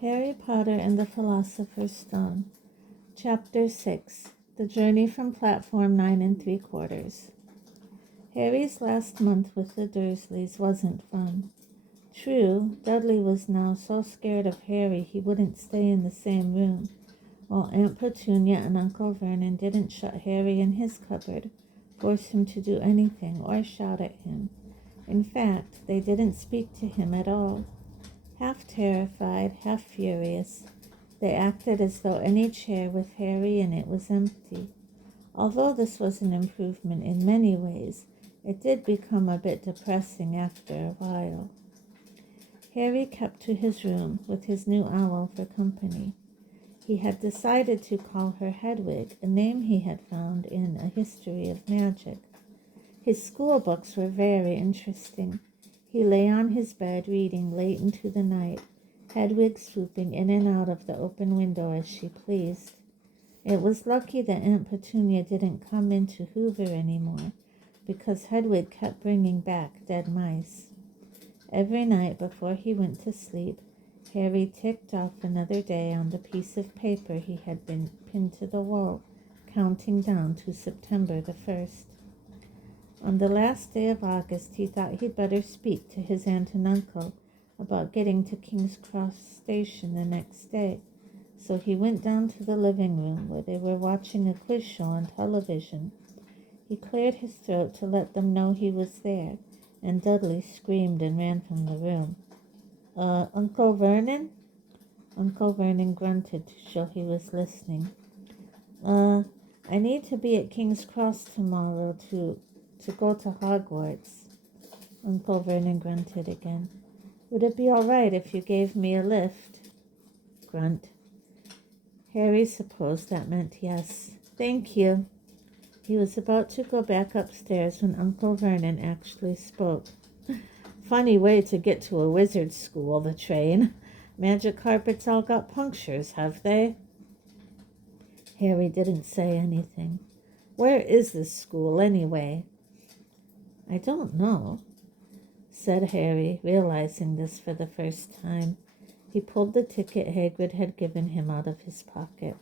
Harry Potter and the Philosopher's Stone, Chapter 6, The Journey from Platform 9 3/4. Harry's last month with the Dursleys wasn't fun. True, Dudley was now so scared of Harry he wouldn't stay in the same room, while Aunt Petunia and Uncle Vernon didn't shut Harry in his cupboard, force him to do anything, or shout at him. In fact, they didn't speak to him at all. Half terrified, half furious, they acted as though any chair with Harry in it was empty. Although this was an improvement in many ways, it did become a bit depressing after a while. Harry kept to his room with his new owl for company. He had decided to call her Hedwig, a name he had found in A History of Magic. His school books were very interesting. He lay on his bed reading late into the night, Hedwig swooping in and out of the open window as she pleased. It was lucky that Aunt Petunia didn't come into Hoover anymore, because Hedwig kept bringing back dead mice. Every night before he went to sleep, Harry ticked off another day on the piece of paper he had been pinned to the wall, counting down to September the 1st. On the last day of August, he thought he'd better speak to his aunt and uncle about getting to King's Cross Station the next day, so he went down to the living room where they were watching a quiz show on television. He cleared his throat to let them know he was there, and Dudley screamed and ran from the room. Uncle Vernon?" Uncle Vernon grunted to show he was listening. I need to be at King's Cross tomorrow to go to Hogwarts." Uncle Vernon grunted again. "Would it be all right if you gave me a lift?" Grunt. Harry supposed that meant yes. "Thank you." He was about to go back upstairs when Uncle Vernon actually spoke. "Funny way to get to a wizard's school, the train. Magic carpets all got punctures, have they?" Harry didn't say anything. "Where is this school, anyway?" "I don't know," said Harry, realizing this for the first time. He pulled the ticket Hagrid had given him out of his pocket.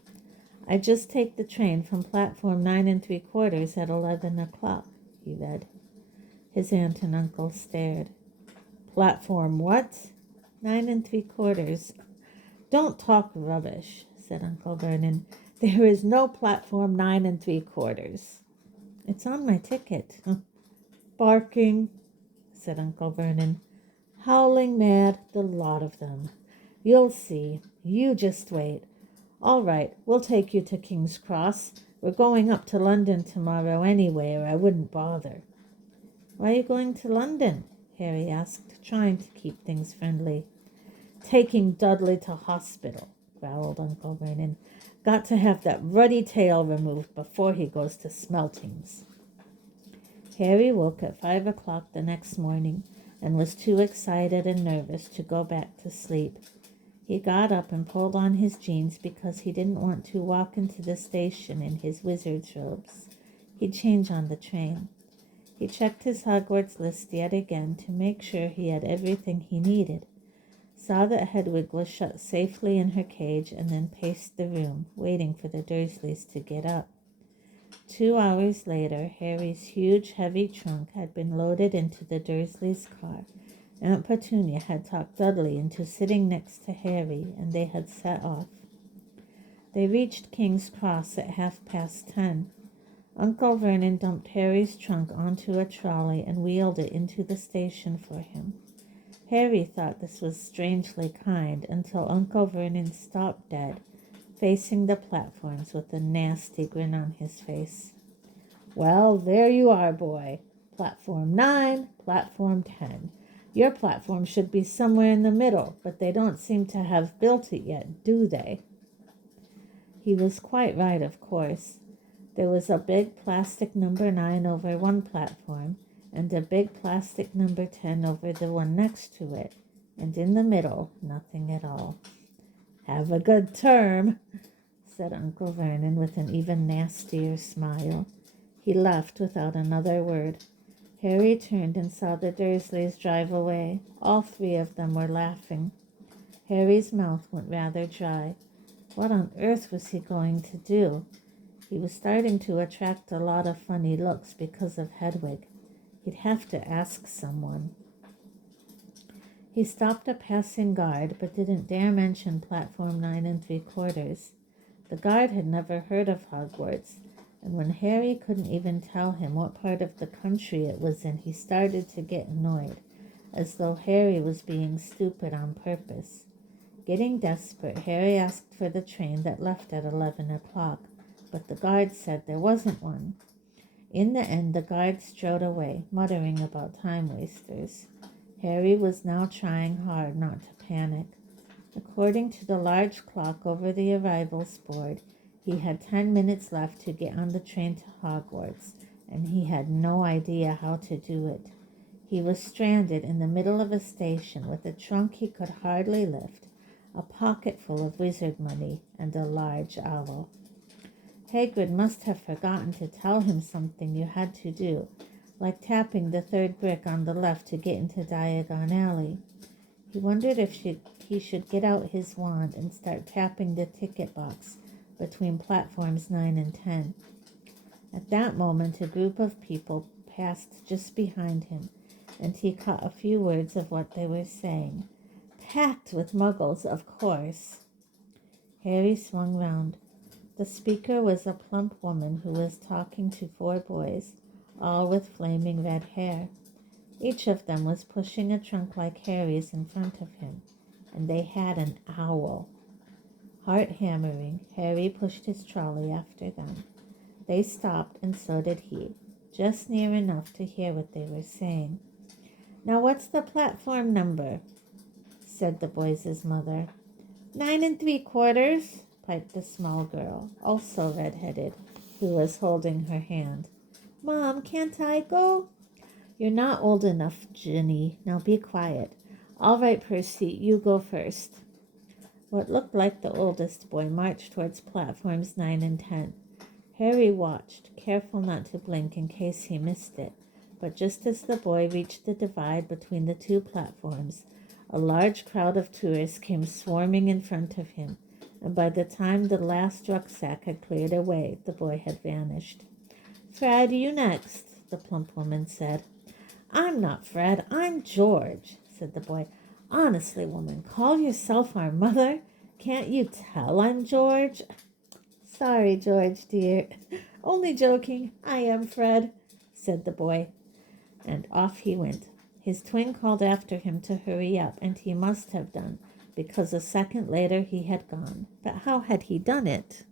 "I just take the train from platform 9 3/4 at 11 o'clock, he read. His aunt and uncle stared. "Platform what?" 9 3/4. "Don't talk rubbish," said Uncle Vernon. "There is no platform 9 3/4. "It's on my ticket." "Barking," said Uncle Vernon. "Howling mad, the lot of them. You'll see. You just wait. All right, we'll take you to King's Cross. We're going up to London tomorrow anyway, or I wouldn't bother." "Why are you going to London?" Harry asked, trying to keep things friendly. "Taking Dudley to hospital," growled Uncle Vernon. "Got to have that ruddy tail removed before he goes to Smeltings." Harry woke at 5 o'clock the next morning and was too excited and nervous to go back to sleep. He got up and pulled on his jeans because he didn't want to walk into the station in his wizard's robes. He'd change on the train. He checked his Hogwarts list yet again to make sure he had everything he needed, saw that Hedwig was shut safely in her cage, and then paced the room, waiting for the Dursleys to get up. 2 hours later, Harry's huge, heavy trunk had been loaded into the Dursleys' car. Aunt Petunia had talked Dudley into sitting next to Harry, and they had set off. They reached King's Cross at 10:30. Uncle Vernon dumped Harry's trunk onto a trolley and wheeled it into the station for him. Harry thought this was strangely kind until Uncle Vernon stopped dead, facing the platforms with a nasty grin on his face. "Well, there you are, boy. Platform 9, platform 10. Your platform should be somewhere in the middle, but they don't seem to have built it yet, do they?" He was quite right, of course. There was a big plastic number 9 over one platform, and a big plastic number 10 over the one next to it, and in the middle, nothing at all. "Have a good term," said Uncle Vernon with an even nastier smile. He left without another word. Harry turned and saw the Dursleys drive away. All 3 of them were laughing. Harry's mouth went rather dry. What on earth was he going to do? He was starting to attract a lot of funny looks because of Hedwig. He'd have to ask someone. He stopped a passing guard, but didn't dare mention platform 9 3/4. The guard had never heard of Hogwarts, and when Harry couldn't even tell him what part of the country it was in, he started to get annoyed, as though Harry was being stupid on purpose. Getting desperate, Harry asked for the train that left at 11 o'clock, but the guard said there wasn't one. In the end, the guard strode away, muttering about time wasters. Harry was now trying hard not to panic. According to the large clock over the arrivals board, he had 10 minutes left to get on the train to Hogwarts, and he had no idea how to do it. He was stranded in the middle of a station with a trunk he could hardly lift, a pocket full of wizard money, and a large owl. Hagrid must have forgotten to tell him something you had to do, like tapping the third brick on the left to get into Diagon Alley. He wondered if he should get out his wand and start tapping the ticket box between platforms 9 and 10. At that moment, a group of people passed just behind him, and he caught a few words of what they were saying. Packed with muggles, of course. Harry swung round. The speaker was a plump woman who was talking to 4 boys, all with flaming red hair. Each of them was pushing a trunk like Harry's in front of him, and they had an owl. Heart hammering, Harry pushed his trolley after them. They stopped, and so did he, just near enough to hear what they were saying. Now what's the platform number? Said the boys' mother. 9 3/4, piped a small girl, also red-headed, who was holding her hand. Mom, can't I go? You're not old enough, Ginny. Now be quiet. All right, Percy, you go first. What looked like the oldest boy marched towards platforms 9 and 10. Harry watched, careful not to blink in case he missed it. But just as the boy reached the divide between the 2 platforms, a large crowd of tourists came swarming in front of him, and by the time the last rucksack had cleared away, the boy had vanished. Fred, you next, the plump woman said. I'm not Fred, I'm George, said the boy. Honestly, woman, call yourself our mother? Can't you tell I'm George? Sorry, George, dear. Only joking. I am Fred, said the boy. And off he went. His twin called after him to hurry up, and he must have done, because a second later he had gone. But how had he done it?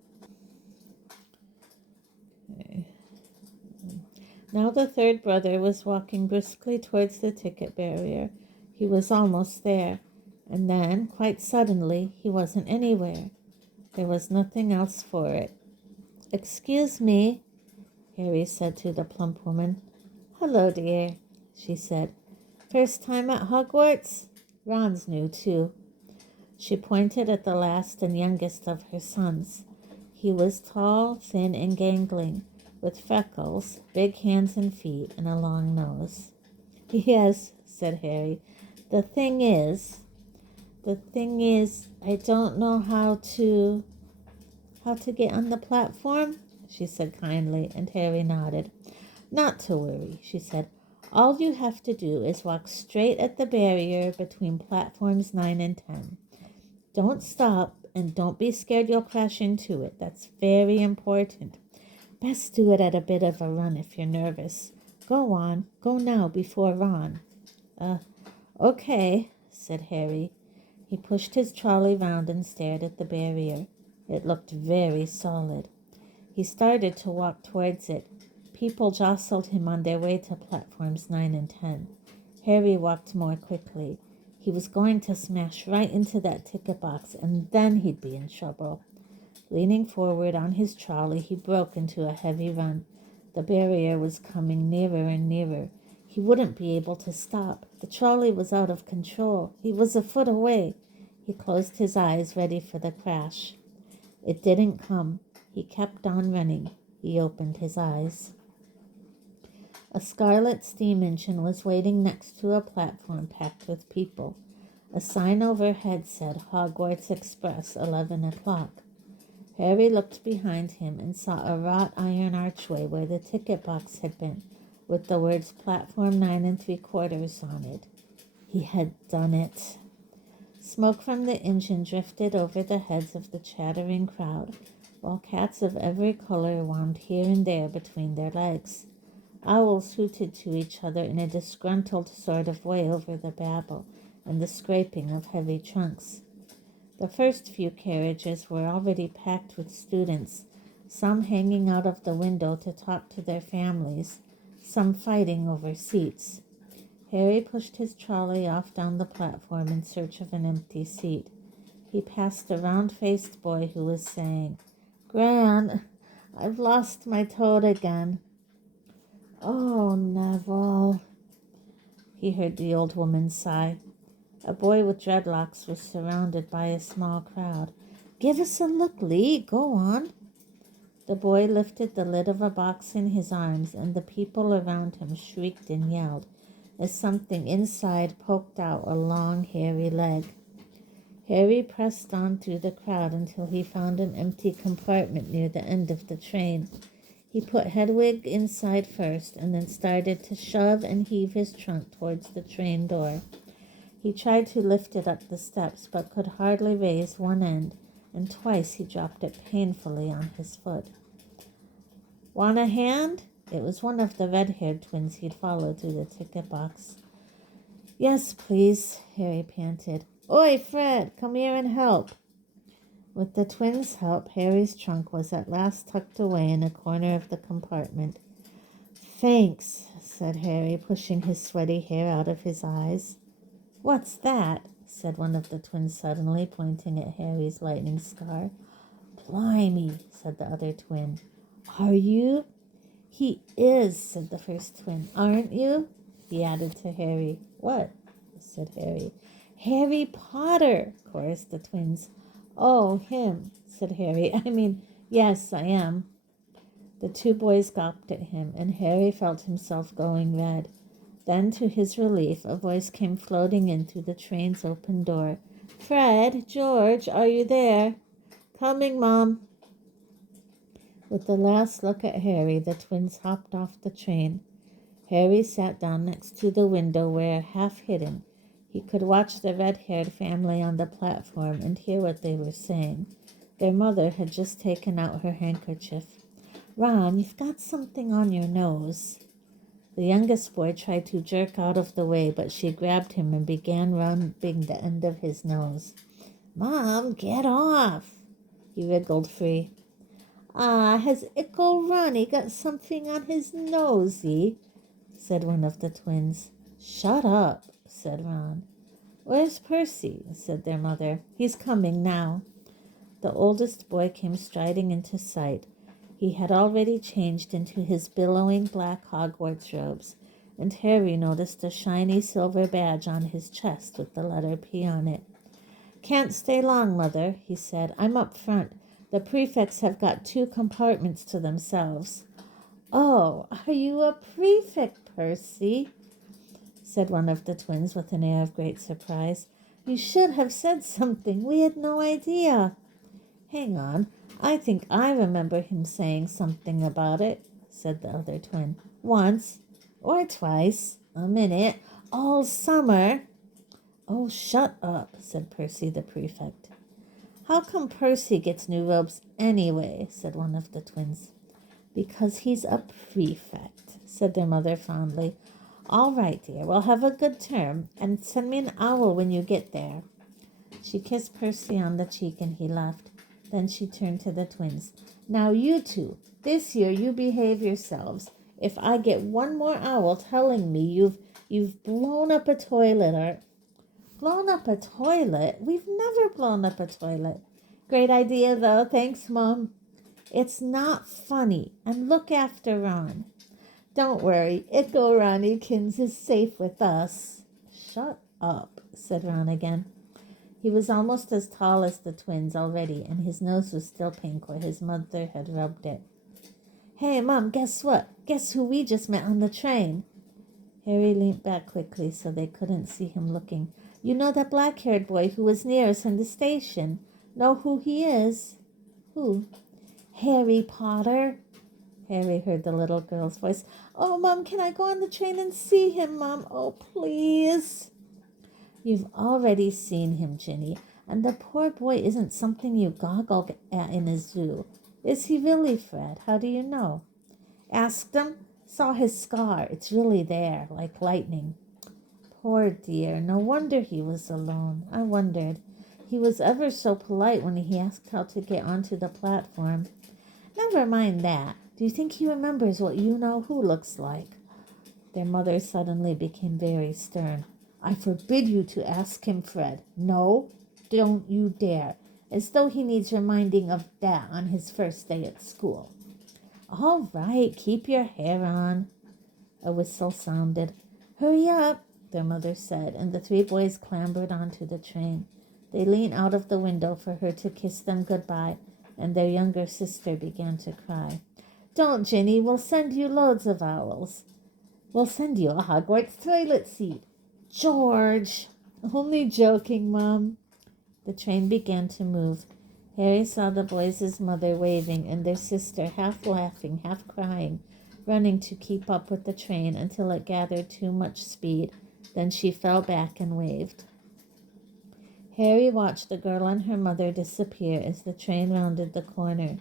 Now the third brother was walking briskly towards the ticket barrier. He was almost there, and then, quite suddenly, he wasn't anywhere. There was nothing else for it. Excuse me, Harry said to the plump woman. Hello, dear, she said. First time at Hogwarts? Ron's new, too. She pointed at the last and youngest of her sons. He was tall, thin, and gangling, with freckles, big hands and feet, and a long nose. Yes, said Harry. The thing is, I don't know how to get on the platform, she said kindly, and Harry nodded. Not to worry, she said. All you have to do is walk straight at the barrier between platforms 9 and 10. Don't stop, and don't be scared you'll crash into it. That's very important. Best do it at a bit of a run if you're nervous. Go on. Go now before Ron. Okay, said Harry. He pushed his trolley round and stared at the barrier. It looked very solid. He started to walk towards it. People jostled him on their way to platforms 9 and 10. Harry walked more quickly. He was going to smash right into that ticket box, and then he'd be in trouble. Leaning forward on his trolley, he broke into a heavy run. The barrier was coming nearer and nearer. He wouldn't be able to stop. The trolley was out of control. He was a foot away. He closed his eyes, ready for the crash. It didn't come. He kept on running. He opened his eyes. A scarlet steam engine was waiting next to a platform packed with people. A sign overhead said Hogwarts Express, 11 o'clock. Harry looked behind him and saw a wrought iron archway where the ticket box had been, with the words Platform 9 3/4 on it. He had done it. Smoke from the engine drifted over the heads of the chattering crowd, while cats of every color wound here and there between their legs. Owls hooted to each other in a disgruntled sort of way over the babble and the scraping of heavy trunks. The first few carriages were already packed with students, some hanging out of the window to talk to their families, some fighting over seats. Harry pushed his trolley off down the platform in search of an empty seat. He passed a round-faced boy who was saying, "Gran, I've lost my toad again." "Oh, Neville," he heard the old woman sigh. A boy with dreadlocks was surrounded by a small crowd. "Give us a look, Lee. Go on." The boy lifted the lid of a box in his arms, and the people around him shrieked and yelled as something inside poked out a long, hairy leg. Harry pressed on through the crowd until he found an empty compartment near the end of the train. He put Hedwig inside first and then started to shove and heave his trunk towards the train door. He tried to lift it up the steps but could hardly raise one end, and twice he dropped it painfully on his foot. "Want a hand?" It was one of the red-haired twins he'd followed through the ticket box. "Yes, please," Harry panted. "Oi, Fred, come here and help." With the twins' help, Harry's trunk was at last tucked away in a corner of the compartment. "Thanks," said Harry, pushing his sweaty hair out of his eyes. "What's that?" said one of the twins suddenly, pointing at Harry's lightning scar. "Blimey," said the other twin. "Are you?" "He is," said the first twin. "Aren't you?" he added to Harry. "What?" said Harry. "Harry Potter," chorused the twins. "Oh, him," said Harry. Yes, I am." The two boys gawped at him, and Harry felt himself going red. Then, to his relief, a voice came floating in through the train's open door. "Fred, George, are you there?" "Coming, Mom." With the last look at Harry, the twins hopped off the train. Harry sat down next to the window where, half hidden, he could watch the red-haired family on the platform and hear what they were saying. Their mother had just taken out her handkerchief. "Ron, you've got something on your nose." The youngest boy tried to jerk out of the way, but she grabbed him and began rubbing the end of his nose. "Mom, get off." He wriggled free. "Ah, has Ickle Ronnie got something on his nosey?" said one of the twins. "Shut up," said Ron. "Where's Percy?" said their mother. "He's coming now." The oldest boy came striding into sight. He had already changed into his billowing black Hogwarts robes, and Harry noticed a shiny silver badge on his chest with the letter P on it. "Can't stay long, Mother," he said. "I'm up front. The prefects have got 2 compartments to themselves." "Oh, are you a prefect, Percy?" said one of the twins with an air of great surprise. "You should have said something. We had no idea." "Hang on. I think I remember him saying something about it," said the other twin. "Once or twice. A minute. All summer." "Oh, shut up," said Percy the prefect. "How come Percy gets new robes anyway?" said one of the twins. "Because he's a prefect," said their mother fondly. "All right, dear, we'll have a good term, and send me an owl when you get there." She kissed Percy on the cheek and he left. Then she turned to the twins. "Now you two, this year you behave yourselves. If I get one more owl telling me you've blown up a toilet or—" "Blown up a toilet? We've never blown up a toilet." "Great idea, though. Thanks, Mom." "It's not funny. And look after Ron." "Don't worry. Ickle Ronnykins is safe with us." "Shut up," said Ron again. He was almost as tall as the twins already, and his nose was still pink where his mother had rubbed it. "Hey, Mom, guess what? Guess who we just met on the train?" Harry leaned back quickly so they couldn't see him looking. You know that black-haired boy who was near us in the station? Know who he is?" "Who?" "Harry Potter." Harry heard the little girl's voice. "Oh, Mom, can I go on the train and see him, Mom? Oh, please." "You've already seen him, Ginny, and the poor boy isn't something you goggle at in a zoo. Is he really, Fred? How do you know?" "Asked him. Saw his scar. It's really there, like lightning." "Poor dear. No wonder he was alone. I wondered. He was ever so polite when he asked how to get onto the platform." "Never mind that. Do you think he remembers what you know who looks like?" Their mother suddenly became very stern. "I forbid you to ask him, Fred. No, don't you dare. As though he needs reminding of that on his first day at school." "All right, keep your hair on." A whistle sounded. "Hurry up," their mother said, and the three boys clambered onto the train. They leaned out of the window for her to kiss them goodbye, and their younger sister began to cry. "Don't, Ginny. We'll send you loads of owls." "We'll send you a Hogwarts toilet seat." "George!" "Only joking, Mom." The train began to move. Harry saw the boys' mother waving and their sister half laughing, half crying, running to keep up with the train until it gathered too much speed. Then she fell back and waved. Harry watched the girl and her mother disappear as the train rounded the corner.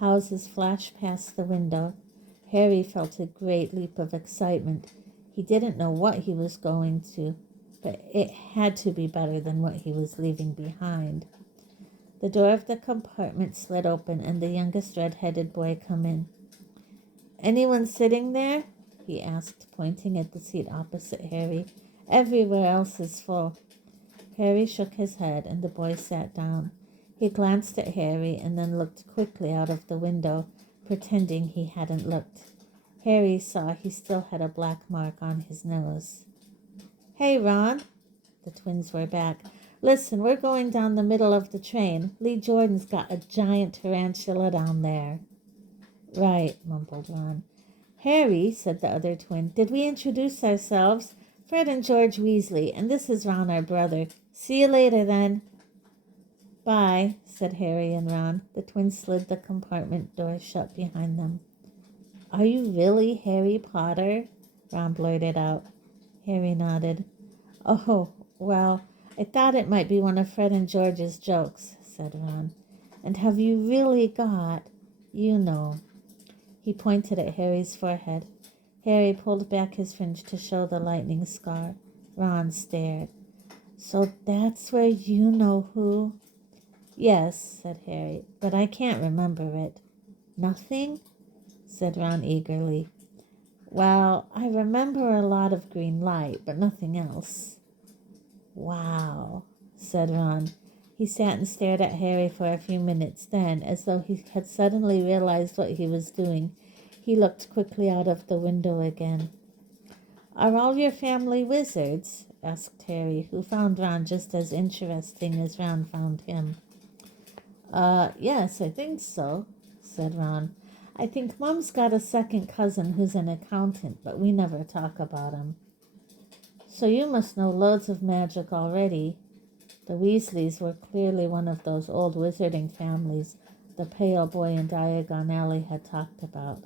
Houses flashed past the window. Harry felt a great leap of excitement. He didn't know what he was going to, but it had to be better than what he was leaving behind. The door of the compartment slid open and the youngest red-headed boy came in. "Anyone sitting there?" he asked, pointing at the seat opposite Harry. "Everywhere else is full." Harry shook his head and the boy sat down. He glanced at Harry and then looked quickly out of the window, pretending he hadn't looked. Harry saw he still had a black mark on his nose. "Hey, Ron." The twins were back. "Listen, we're going down the middle of the train. Lee Jordan's got a giant tarantula down there." "Right," mumbled Ron. "Harry," said the other twin, "did we introduce ourselves? Fred and George Weasley, and this is Ron, our brother. See you later, then." "Bye," said Harry and Ron. The twins slid the compartment door shut behind them. "Are you really Harry Potter?" Ron blurted out. Harry nodded. "Oh, well, I thought it might be one of Fred and George's jokes," said Ron. "And have you really got, you know?" He pointed at Harry's forehead. Harry pulled back his fringe to show the lightning scar. Ron stared. "So that's where you know who?" "Yes," said Harry, "but I can't remember it." "Nothing?" said Ron eagerly. "Well, I remember a lot of green light, but nothing else." "Wow," said Ron. He sat and stared at Harry for a few minutes. Then, as though he had suddenly realized what he was doing, he looked quickly out of the window again. "Are all your family wizards?" asked Harry, who found Ron just as interesting as Ron found him. Yes, I think so," said Ron. "I think Mom's got a second cousin who's an accountant, but we never talk about him." "So you must know loads of magic already." The Weasleys were clearly one of those old wizarding families the pale boy in Diagon Alley had talked about.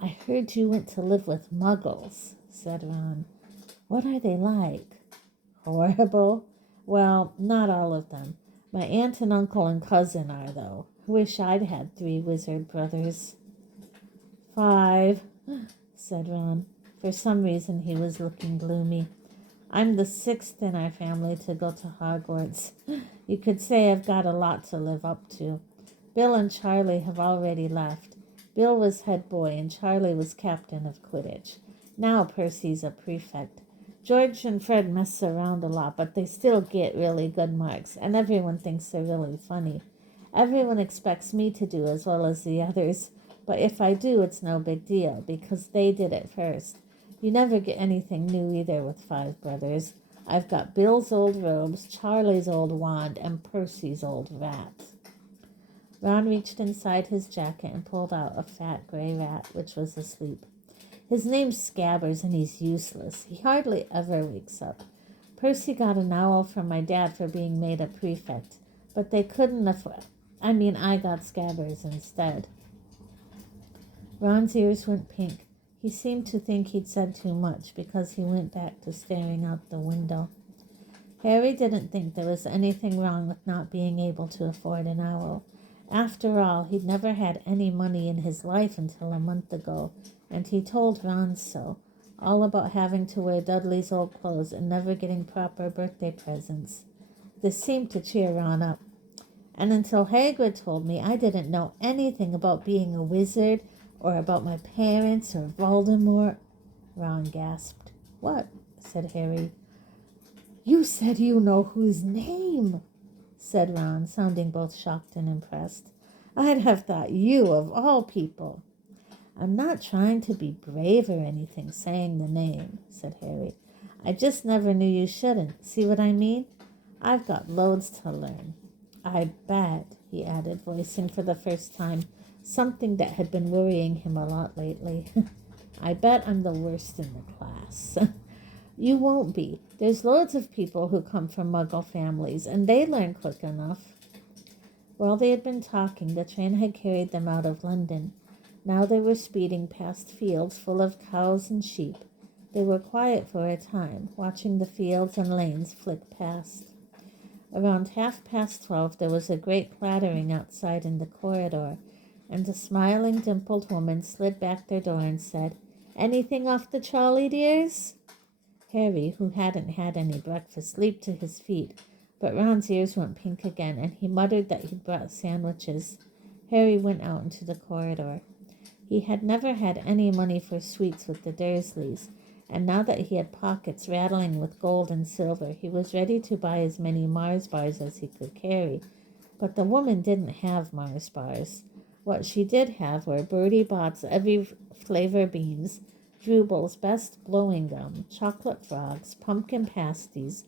"I heard you went to live with Muggles," said Ron. "What are they like?" "Horrible? Well, not all of them. My aunt and uncle and cousin are, though. Wish I'd had 3 wizard brothers." "5," said Ron. For some reason he was looking gloomy. "I'm the 6th in our family to go to Hogwarts. You could say I've got a lot to live up to. Bill and Charlie have already left. Bill was head boy and Charlie was captain of Quidditch. Now Percy's a prefect. George and Fred mess around a lot, but they still get really good marks, and everyone thinks they're really funny. Everyone expects me to do as well as the others, but if I do, it's no big deal, because they did it first. You never get anything new either with 5 brothers. I've got Bill's old robes, Charlie's old wand, and Percy's old rat." Ron reached inside his jacket and pulled out a fat gray rat, which was asleep. "His name's Scabbers, and he's useless. He hardly ever wakes up. Percy got an owl from my dad for being made a prefect, but they couldn't afford. I got Scabbers instead." Ron's ears went pink. He seemed to think he'd said too much because he went back to staring out the window. Harry didn't think there was anything wrong with not being able to afford an owl. After all, he'd never had any money in his life until a month ago, and he told Ron so, all about having to wear Dudley's old clothes and never getting proper birthday presents. This seemed to cheer Ron up. "And until Hagrid told me, I didn't know anything about being a wizard or about my parents or Voldemort." Ron gasped. "What?" said Harry. "You said you know whose name," said Ron, sounding both shocked and impressed. "I'd have thought you of all people." "I'm not trying to be brave or anything saying the name," said Harry. "I just never knew you shouldn't. See what I mean? I've got loads to learn." "I bet," he added, voicing for the first time something that had been worrying him a lot lately. "I bet I'm the worst in the class." "You won't be. There's loads of people who come from Muggle families, and they learn quick enough." While they had been talking, the train had carried them out of London. Now they were speeding past fields full of cows and sheep. They were quiet for a time, watching the fields and lanes flick past. Around 12:30, there was a great clattering outside in the corridor, and a smiling, dimpled woman slid back their door and said, "Anything off the trolley, dears?" Harry, who hadn't had any breakfast, leaped to his feet, but Ron's ears went pink again, and he muttered that he'd brought sandwiches. Harry went out into the corridor. He had never had any money for sweets with the Dursleys, and now that he had pockets rattling with gold and silver, he was ready to buy as many Mars bars as he could carry. But the woman didn't have Mars bars. What she did have were Bertie Bott's every flavor beans, Jubal's best blowing gum, chocolate frogs, pumpkin pasties,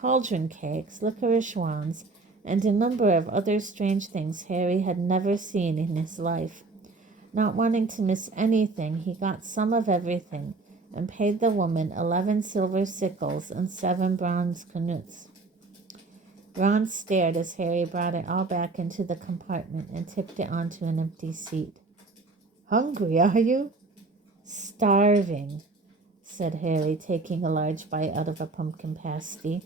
cauldron cakes, licorice wands, and a number of other strange things Harry had never seen in his life. Not wanting to miss anything, he got some of everything and paid the woman 11 silver sickles and 7 bronze knuts. Ron stared as Harry brought it all back into the compartment and tipped it onto an empty seat. "Hungry, are you?" "Starving," said Harry, taking a large bite out of a pumpkin pasty.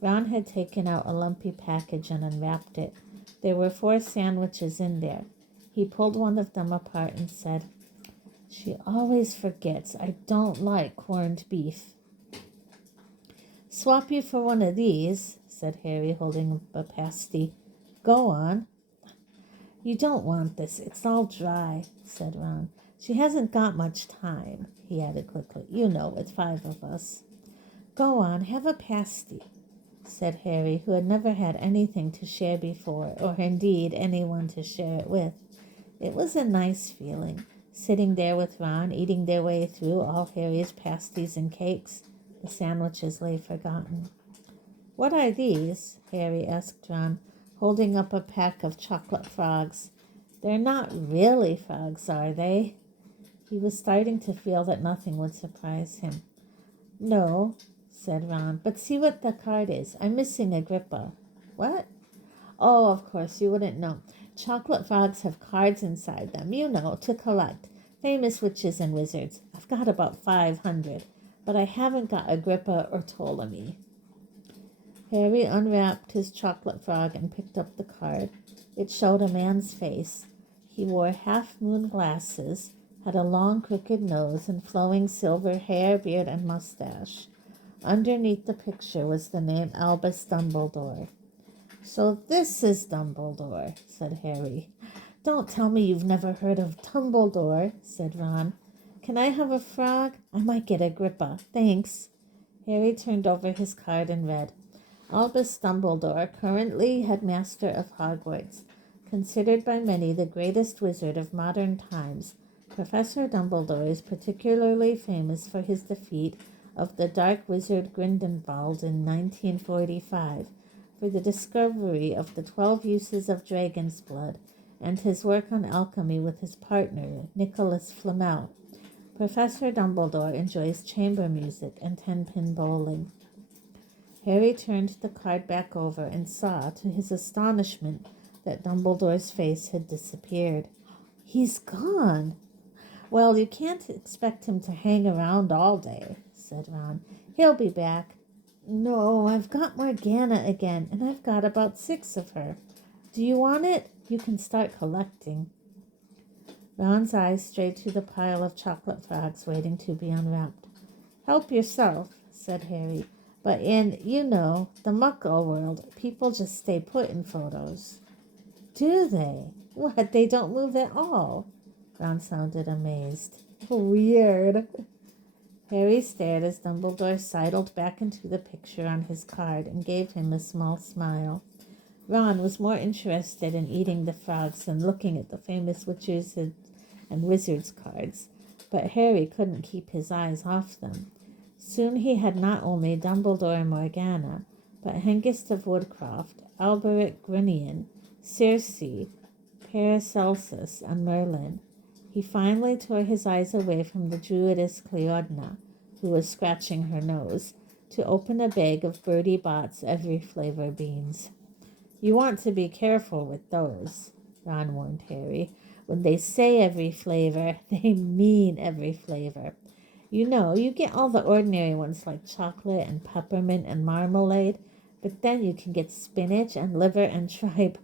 Ron had taken out a lumpy package and unwrapped it. There were 4 sandwiches in there. He pulled one of them apart and said, "She always forgets I don't like corned beef." "Swap you for one of these," said Harry, holding up a pasty. "Go on." "You don't want this. It's all dry," said Ron. "She hasn't got much time," he added quickly. "You know, with 5 of us." "Go on, have a pasty," said Harry, who had never had anything to share before, or indeed anyone to share it with. It was a nice feeling, sitting there with Ron, eating their way through all Harry's pasties and cakes. The sandwiches lay forgotten. "What are these?" Harry asked Ron, holding up a pack of chocolate frogs. "They're not really frogs, are they?" He was starting to feel that nothing would surprise him. "No," said Ron, "but see what the card is. I'm missing Agrippa." "What?" "Oh, of course, you wouldn't know. Chocolate frogs have cards inside them, you know, to collect. Famous witches and wizards. I've got about 500, but I haven't got Agrippa or Ptolemy." Harry unwrapped his chocolate frog and picked up the card. It showed a man's face. He wore half-moon glasses, had a long crooked nose, and flowing silver hair, beard, and mustache. Underneath the picture was the name Albus Dumbledore. "So this is Dumbledore," said Harry. "Don't tell me you've never heard of Dumbledore," said Ron. "Can I have a frog? I might get Agrippa. Thanks." Harry turned over his card and read, "Albus Dumbledore, currently headmaster of Hogwarts, considered by many the greatest wizard of modern times. Professor Dumbledore is particularly famous for his defeat of the dark wizard Grindelwald in 1945, for the discovery of the 12 uses of dragon's blood, and his work on alchemy with his partner, Nicholas Flamel. Professor Dumbledore enjoys chamber music and 10-pin bowling." Harry turned the card back over and saw, to his astonishment, that Dumbledore's face had disappeared. "He's gone." "Well, you can't expect him to hang around all day," said Ron. "He'll be back." "No, I've got Morgana again, and I've got about 6 of her. Do you want it? You can start collecting." Ron's eyes strayed to the pile of chocolate frogs waiting to be unwrapped. "Help yourself," said Harry. "But in, the Muggle world, people just stay put in photos." "Do they? What, they don't move at all?" Ron sounded amazed. "Weird." Harry stared as Dumbledore sidled back into the picture on his card and gave him a small smile. Ron was more interested in eating the frogs than looking at the famous witches and wizards cards, but Harry couldn't keep his eyes off them. Soon he had not only Dumbledore and Morgana, but Hengist of Woodcroft, Alberic Grinion, Circe, Paracelsus, and Merlin. He finally tore his eyes away from the druidess Cleodna, who was scratching her nose, to open a bag of Bertie Bott's every flavor beans. "You want to be careful with those," Ron warned Harry. "When they say every flavor, they mean every flavor. You get all the ordinary ones like chocolate and peppermint and marmalade, but then you can get spinach and liver and tripe.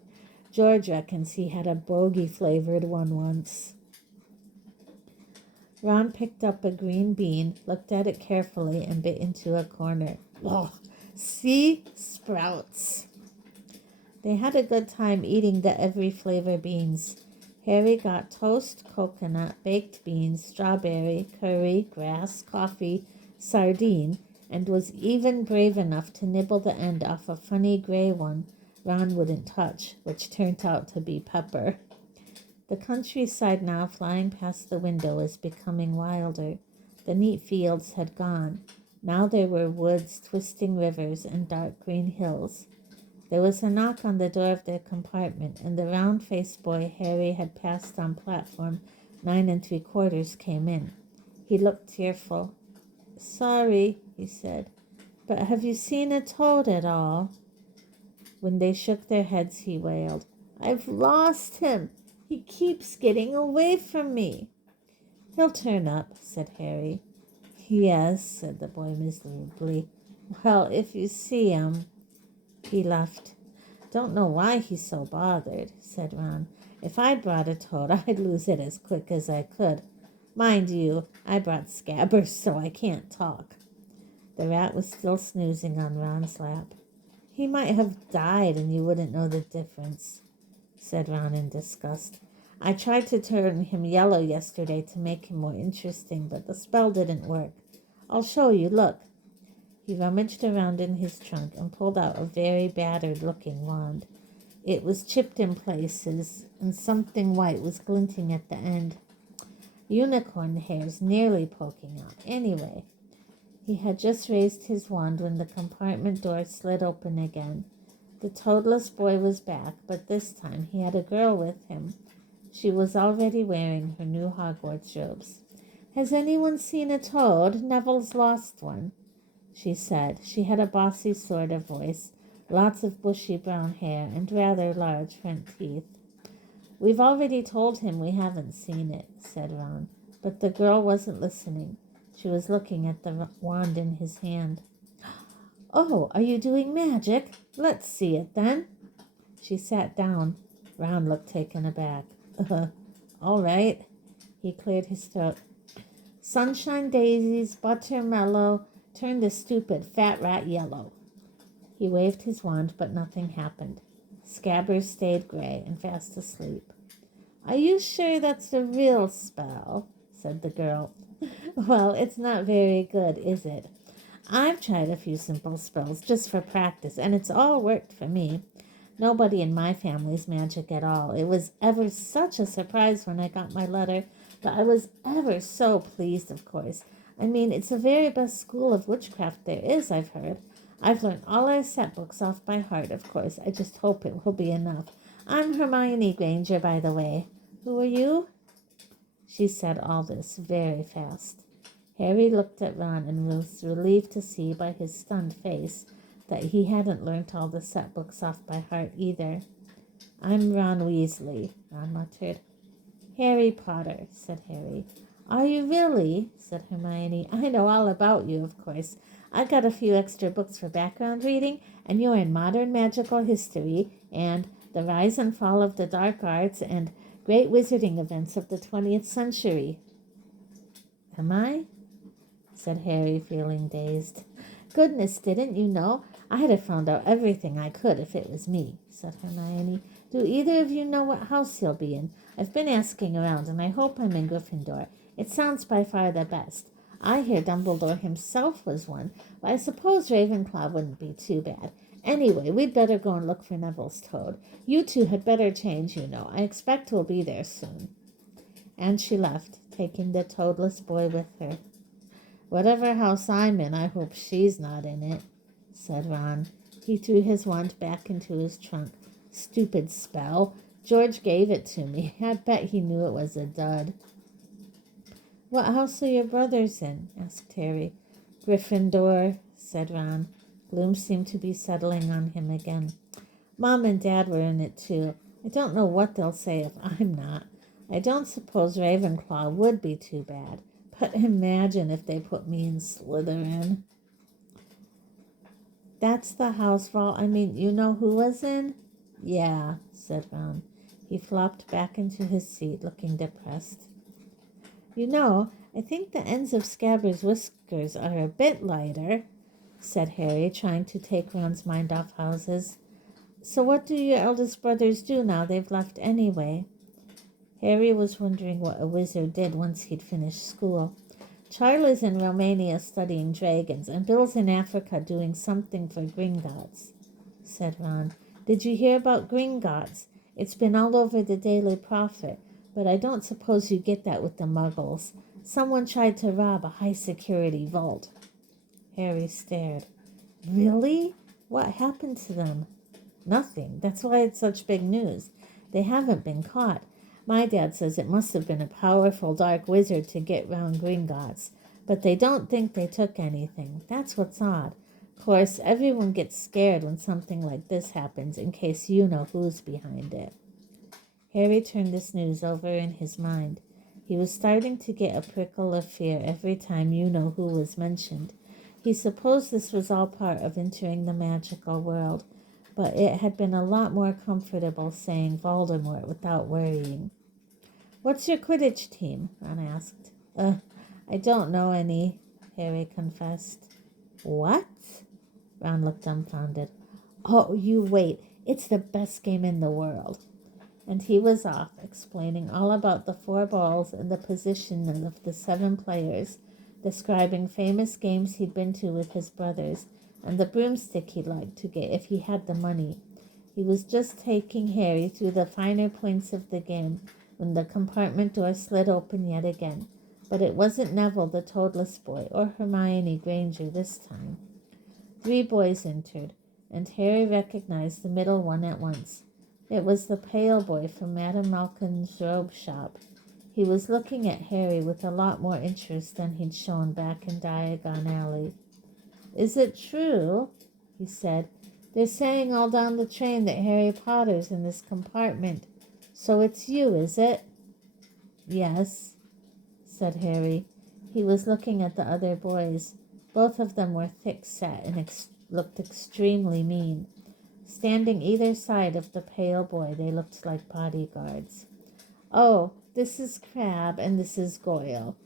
George reckons he had a bogey-flavored one once." Ron picked up a green bean, looked at it carefully, and bit into a corner. "Oh, see? Sprouts." They had a good time eating the every flavor beans. Harry got toast, coconut, baked beans, strawberry, curry, grass, coffee, sardine, and was even brave enough to nibble the end off a funny gray one Ron wouldn't touch, which turned out to be pepper. The countryside now flying past the window was becoming wilder. The neat fields had gone. Now there were woods, twisting rivers, and dark green hills. There was a knock on the door of their compartment, and the round-faced boy Harry had passed on platform 9 3/4 came in. He looked tearful. "Sorry," he said, "but have you seen a toad at all?" When they shook their heads, he wailed, "I've lost him. He keeps getting away from me." "He'll turn up," said Harry. "Yes," said the boy miserably. "Well, if you see him." He left. "Don't know why he's so bothered," said Ron. "If I'd brought a toad, I'd lose it as quick as I could. Mind you, I brought Scabbers, so I can't talk." The rat was still snoozing on Ron's lap. "He might have died and you wouldn't know the difference," said Ron in disgust. "I tried to turn him yellow yesterday to make him more interesting, but the spell didn't work. I'll show you, look." He rummaged around in his trunk and pulled out a very battered-looking wand. It was chipped in places, and something white was glinting at the end. Unicorn hairs nearly poking out. Anyway, he had just raised his wand when the compartment door slid open again. The toadless boy was back, but this time he had a girl with him. She was already wearing her new Hogwarts robes. "Has anyone seen a toad? Neville's lost one," she said. She had a bossy sort of voice, lots of bushy brown hair, and rather large front teeth. "We've already told him we haven't seen it," said Ron. But the girl wasn't listening. She was looking at the wand in his hand. "Oh, are you doing magic? Let's see it, then." She sat down. Ron looked taken aback. "All right." He cleared his throat. "Sunshine daisies, buttermellow, turn the stupid fat rat yellow." He waved his wand, but nothing happened. Scabbers stayed gray and fast asleep. "Are you sure that's a real spell?" said the girl. "Well, it's not very good, is it? I've tried a few simple spells just for practice, and it's all worked for me. Nobody in my family's magic at all. It was ever such a surprise when I got my letter, but I was ever so pleased, of course. I mean, it's the very best school of witchcraft there is, I've heard. I've learned all our set books off by heart, of course. I just hope it will be enough. I'm Hermione Granger, by the way. Who are you?" She said all this very fast. Harry looked at Ron and was relieved to see by his stunned face that he hadn't learnt all the set books off by heart either. I'm Ron Weasley, Ron muttered. Harry Potter, said Harry. Are you really? Said Hermione. I know all about you, of course. I got a few extra books for background reading, and you're in modern magical history, and the rise and fall of the dark arts, and great wizarding events of the 20th century. Am I? Said Harry, feeling dazed. Goodness, didn't you know? I'd have found out everything I could if it was me, said Hermione. Do either of you know what house you'll be in? I've been asking around, and I hope I'm in Gryffindor. It sounds by far the best. I hear Dumbledore himself was one, but I suppose Ravenclaw wouldn't be too bad. Anyway, we'd better go and look for Neville's toad. You two had better change, you know. I expect we'll be there soon. And she left, taking the toadless boy with her. Whatever house I'm in, I hope she's not in it, said Ron. He threw his wand back into his trunk. Stupid spell. George gave it to me. I bet he knew it was a dud. What house are your brothers in? Asked Harry. Gryffindor, said Ron. Gloom seemed to be settling on him again. Mom and Dad were in it too. I don't know what they'll say if I'm not. I don't suppose Ravenclaw would be too bad. But imagine if they put me in Slytherin. That's the house you know who was in? Yeah, said Ron. He flopped back into his seat, looking depressed. You know, I think the ends of Scabbers' whiskers are a bit lighter, said Harry, trying to take Ron's mind off houses. So what do your eldest brothers do now they've left anyway? Harry was wondering what a wizard did once he'd finished school. Charlie's in Romania studying dragons, and Bill's in Africa doing something for Gringotts, said Ron. Did you hear about Gringotts? It's been all over the Daily Prophet, but I don't suppose you get that with the Muggles. Someone tried to rob a high-security vault. Harry stared. Really? What happened to them? Nothing. That's why it's such big news. They haven't been caught. My dad says it must have been a powerful dark wizard to get round Gringotts, but they don't think they took anything. That's what's odd. Of course, everyone gets scared when something like this happens in case you know who's behind it. Harry turned this news over in his mind. He was starting to get a prickle of fear every time you know who was mentioned. He supposed this was all part of entering the magical world, but it had been a lot more comfortable saying Voldemort without worrying. What's your Quidditch team? Ron asked. I don't know any, Harry confessed. What? Ron looked dumbfounded. Oh, you wait. It's the best game in the world. And he was off, explaining all about the 4 balls and the position of the 7 players, describing famous games he'd been to with his brothers, and the broomstick he'd like to get if he had the money. He was just taking Harry through the finer points of the game when the compartment door slid open yet again. But it wasn't Neville the toadless boy or Hermione Granger this time. 3 boys entered, and Harry recognized the middle one at once. It was the pale boy from Madame Malkin's robe shop. He was looking at Harry with a lot more interest than he'd shown back in Diagon Alley. Is it true? He said. They're saying all down the train that Harry Potter's in this compartment. So it's you, is it? Yes, said Harry. He was looking at the other boys. Both of them were thick-set and looked extremely mean. Standing either side of the pale boy, they looked like bodyguards. Oh, this is Crabbe and this is Goyle,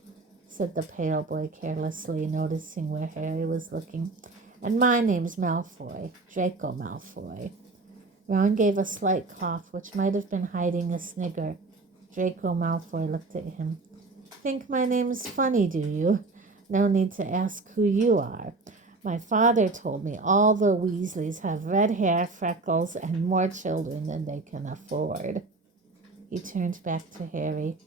said the pale boy carelessly, noticing where Harry was looking. And my name's Malfoy, Draco Malfoy. Ron gave a slight cough, which might have been hiding a snigger. Draco Malfoy looked at him. Think my name's funny, do you? No need to ask who you are. My father told me all the Weasleys have red hair, freckles, and more children than they can afford. He turned back to Harry.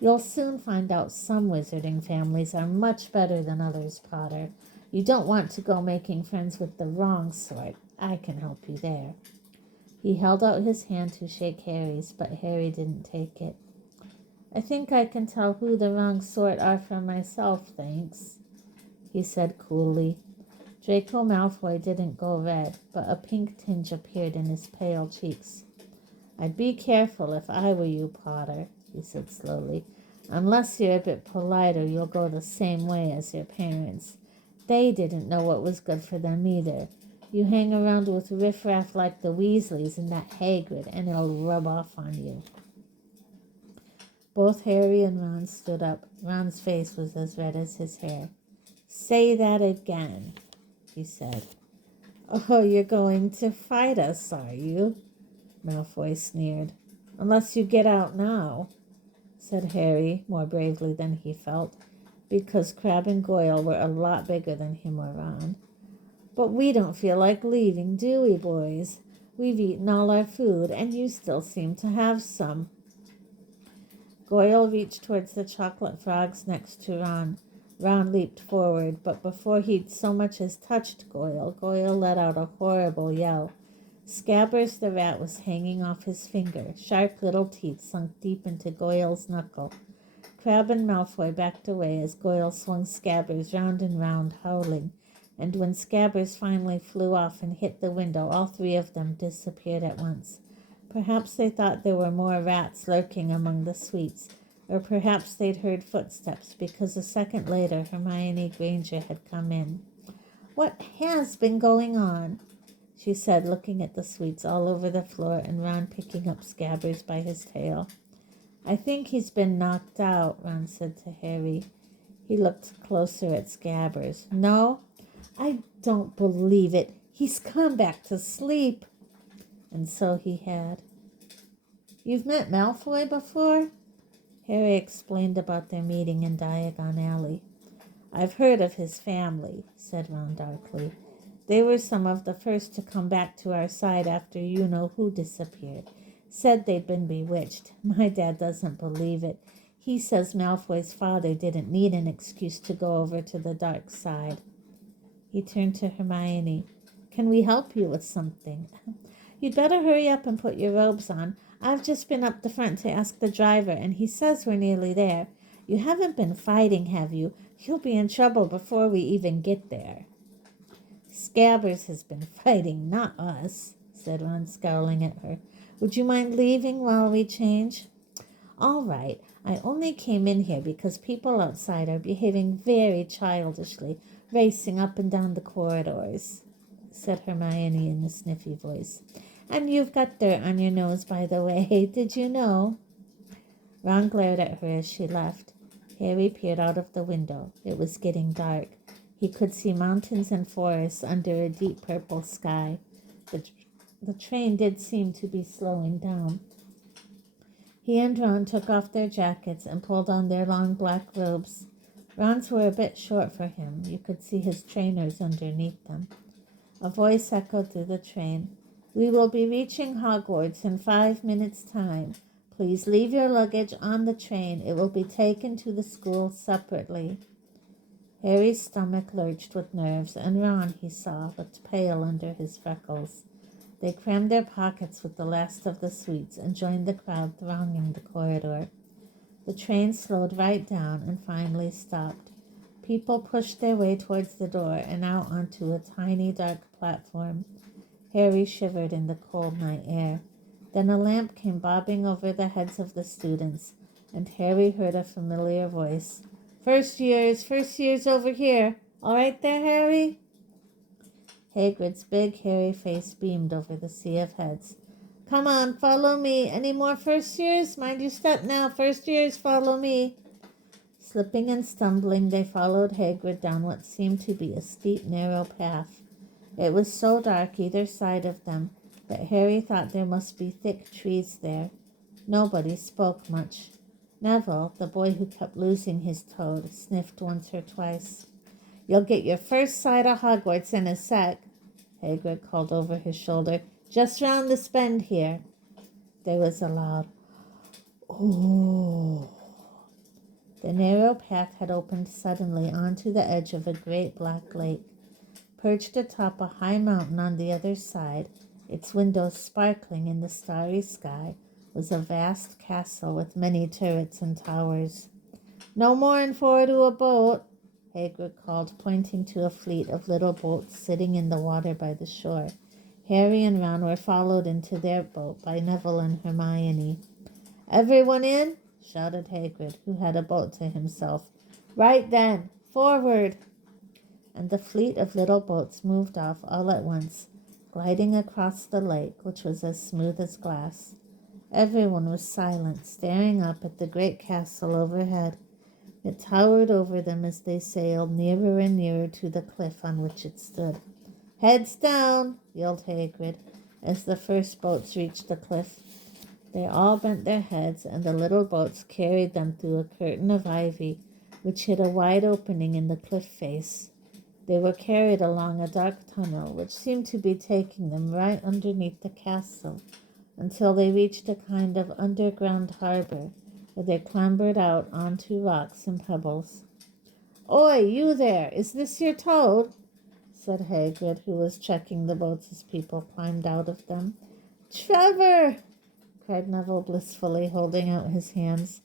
You'll soon find out some wizarding families are much better than others, Potter. You don't want to go making friends with the wrong sort. I can help you there. He held out his hand to shake Harry's, but Harry didn't take it. I think I can tell who the wrong sort are from myself, thanks, he said coolly. Draco Malfoy didn't go red, but a pink tinge appeared in his pale cheeks. "I'd be careful if I were you, Potter," he said slowly. "Unless you're a bit politer, you'll go the same way as your parents. They didn't know what was good for them either. You hang around with riffraff like the Weasleys and that Hagrid, and it'll rub off on you." Both Harry and Ron stood up. Ron's face was as red as his hair. "Say that again," he said. "Oh, you're going to fight us, are you?" Malfoy sneered. "Unless you get out now," said Harry, more bravely than he felt, because Crabbe and Goyle were a lot bigger than him or Ron. "But we don't feel like leaving, do we, boys? We've eaten all our food, and you still seem to have some." Goyle reached towards the chocolate frogs next to Ron. Ron leaped forward, but before he'd so much as touched Goyle, Goyle let out a horrible yell. Scabbers the rat was hanging off his finger. Sharp little teeth sunk deep into Goyle's knuckle. Crabbe and Malfoy backed away as Goyle swung Scabbers round and round, howling. And when Scabbers finally flew off and hit the window, all three of them disappeared at once. Perhaps they thought there were more rats lurking among the sweets, or perhaps they'd heard footsteps, because a second later Hermione Granger had come in. "What has been going on?" she said, looking at the sweets all over the floor and Ron picking up Scabbers by his tail. "I think he's been knocked out," Ron said to Harry. He looked closer at Scabbers. "No, I don't believe it. He's come back to sleep." And so he had. "You've met Malfoy before?" Harry explained about their meeting in Diagon Alley. "I've heard of his family," said Ron darkly. "They were some of the first to come back to our side after you-know-who disappeared. Said they'd been bewitched. My dad doesn't believe it. He says Malfoy's father didn't need an excuse to go over to the dark side." He turned to Hermione. "Can we help you with something?" "You'd better hurry up and put your robes on. I've just been up the front to ask the driver, and he says we're nearly there. You haven't been fighting, have you? You'll be in trouble before we even get there." "Scabbers has been fighting, not us," said Ron, scowling at her. "Would you mind leaving while we change?" "All right. I only came in here because people outside are behaving very childishly, racing up and down the corridors," said Hermione in a sniffy voice. "And you've got dirt on your nose, by the way. Did you know?" Ron glared at her as she left. Harry peered out of the window. It was getting dark. He could see mountains and forests under a deep purple sky. The train did seem to be slowing down. He and Ron took off their jackets and pulled on their long black robes. Ron's were a bit short for him. You could see his trainers underneath them. A voice echoed through the train. "We will be reaching Hogwarts in 5 minutes' time. Please leave your luggage on the train. It will be taken to the school separately." Harry's stomach lurched with nerves, and Ron, he saw, looked pale under his freckles. They crammed their pockets with the last of the sweets and joined the crowd thronging the corridor. The train slowed right down and finally stopped. People pushed their way towards the door and out onto a tiny dark platform. Harry shivered in the cold night air. Then a lamp came bobbing over the heads of the students, and Harry heard a familiar voice. First years over here. All right there, Harry?" Hagrid's big, hairy face beamed over the sea of heads. "Come on, follow me. Any more first years? Mind your step now. First years, follow me." Slipping and stumbling, they followed Hagrid down what seemed to be a steep, narrow path. It was so dark either side of them that Harry thought there must be thick trees there. Nobody spoke much. Neville, the boy who kept losing his toad, sniffed once or twice. "You'll get your first sight of Hogwarts in a sec," Hagrid called over his shoulder. "Just round this bend here." There was a loud, "Oh." The narrow path had opened suddenly onto the edge of a great black lake. Perched atop a high mountain on the other side, its windows sparkling in the starry sky, was a vast castle with many turrets and towers. "No more'n 4 to a boat," Hagrid called, pointing to a fleet of little boats sitting in the water by the shore. Harry and Ron were followed into their boat by Neville and Hermione. "Everyone in?" shouted Hagrid, who had a boat to himself. "Right then, forward!" And the fleet of little boats moved off all at once, gliding across the lake, which was as smooth as glass. Everyone was silent, staring up at the great castle overhead. It towered over them as they sailed nearer and nearer to the cliff on which it stood. "Heads down!" yelled Hagrid, as the first boats reached the cliff. They all bent their heads, and the little boats carried them through a curtain of ivy, which hid a wide opening in the cliff face. They were carried along a dark tunnel, which seemed to be taking them right underneath the castle, until they reached a kind of underground harbor, where they clambered out onto rocks and pebbles. "Oi, you there! Is this your Toad?" said Hagrid, who was checking the boats as people climbed out of them. "Trevor!" cried Neville blissfully, holding out his hands.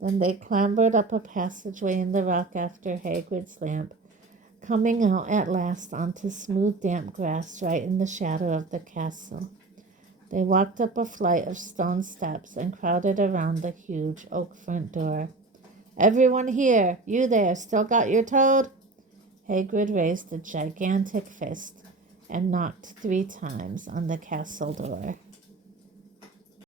Then they clambered up a passageway in the rock after Hagrid's lamp, coming out at last onto smooth, damp grass right in the shadow of the castle. They walked up a flight of stone steps and crowded around the huge oak front door. "Everyone here! You there! Still got your Toad?" Hagrid raised a gigantic fist and knocked 3 times on the castle door.